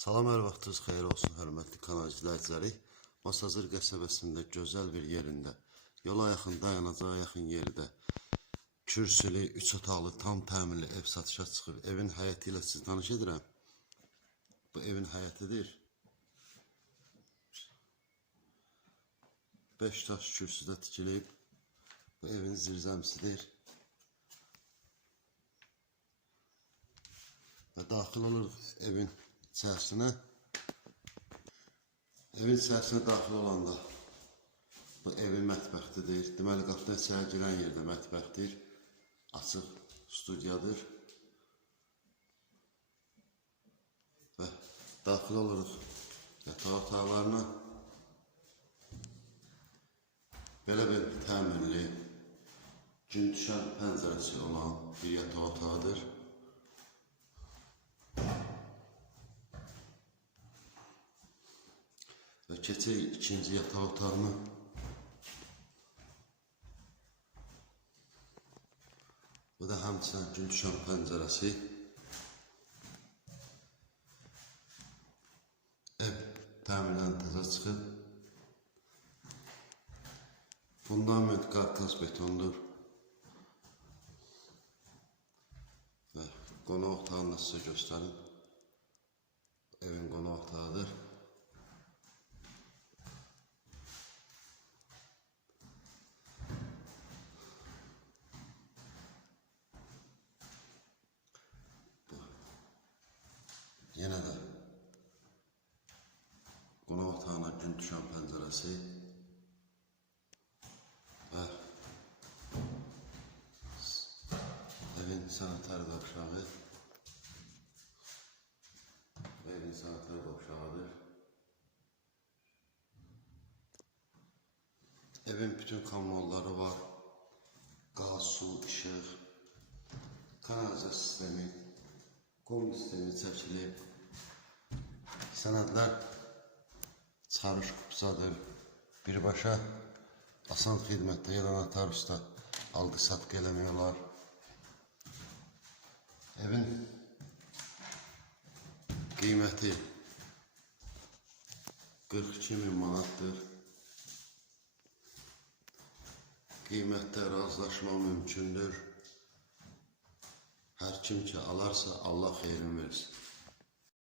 Salam, hər vaxtınız xeyir olsun, hörmətli kanal izləyiciləri. Masazır qəsəbəsində gözəl bir yerində, yola yaxın, dayanacağa yaxın yerdə kürsülü, üç otaqlı, tam təmirli ev satışa çıxır. Evin həyəti ilə sizi tanış edirəm. Bu evin həyətidir. 5 daş kürsüdə tikilib. Bu evin zirzəmisidir. Və daxil oluruq evin içərisinə. Evin içərisinə daxil olanda bu evin mətbəxtidir. Deməli qapıdan içəri girən yerdə mətbəxtir. Açıq studiyadır. Və daxil oluruq yataq otaqlarına. Belə bir təmirli, gün düşən pəncərəsi olan bir yataq otağıdır. Və keçək ikinci yataq otağına. Bu da həmçinin gün düşən pəncərəsi. Ev təmirdən təzə çıxıb. Fundament qarkas betondur. Və qonaq otağını sizə göstərim. Evin qonaq otağıdır. Yenə də qonaq otağına gün düşən pəncərəsi və evin sanitar qovşağı və evin sanitar qovşağıdır. Evin bütün kommunalları var. Qaz, su, işıq, kanalizasiya sistemi, qum sistemi çəkilib. Sənədlər çıxarış kupsadır. Birbaşa asan xidmətdə ya da notariusda alqı satqı eləmək olar. Evin qiyməti 42 min manatdır. Qiymətdə razılaşma mümkündür. Hər kim ki alarsa Allah xeyrin versin.